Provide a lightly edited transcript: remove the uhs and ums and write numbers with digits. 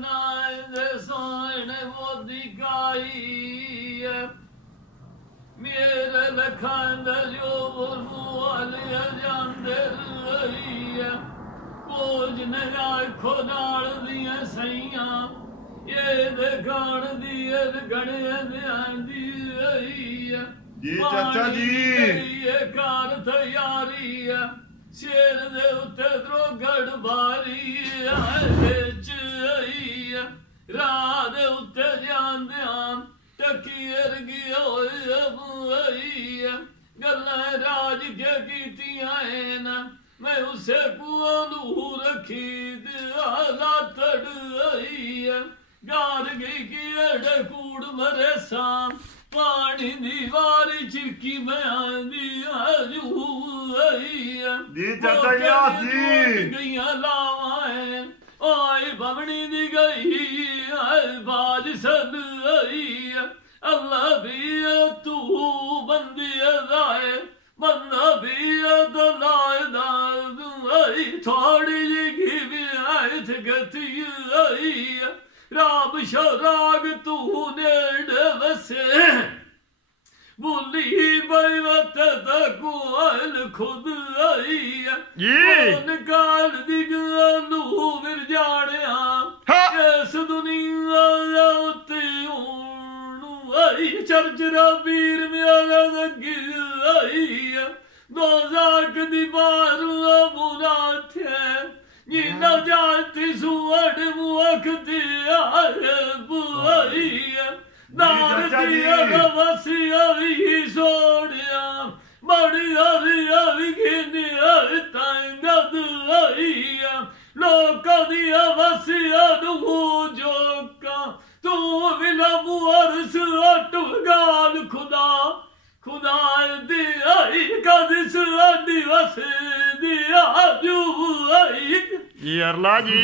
नाए सोने मोदी काई मेरे लखांद जो बुलबुल जांदे रही कोज ने आखो नाल दियां सईयां ये दिखाण दी गणे दी रही जी चाचा जी ये कार तैयारी शेर दे उत्ते द्रोगड़ बारी विच आई राह दे उत्ते जांदियां टकी अरगी होई गल्लां राज के कीतियां न मैं उसे कुआं रखी लातड़ आई गार गई की अड़ कूड़ मरे साम पानी दी वारी चिरकी मैं आंदी आजू जी चाचा जी गईयां लावां ओए बवनी दी गई बाज सद आई अल्लाह भी तू बंदी अदाए बंदा भी दलाए आई थोड़ी जी भी आई थे गति आई राब शराग तू नेड़ वसे बुली बैवत तकुल खुद आई काल दी गलू विर जाड़िया इस दुनिया उत्ते आई चरचरा वीर मेरा लगी आई दो जाक दी बारू बुरा थे नी न जाती सुअड़ मुख दी बुआई नार दी वसिया भी सोड़िया बड़ी हरी घिनी तंगद आई लोका दी वसिया जोका तू बिना मुअरस अट गाल खुदा खुदा दी आई कदिस दिवस दी आजू आई जी अरला जी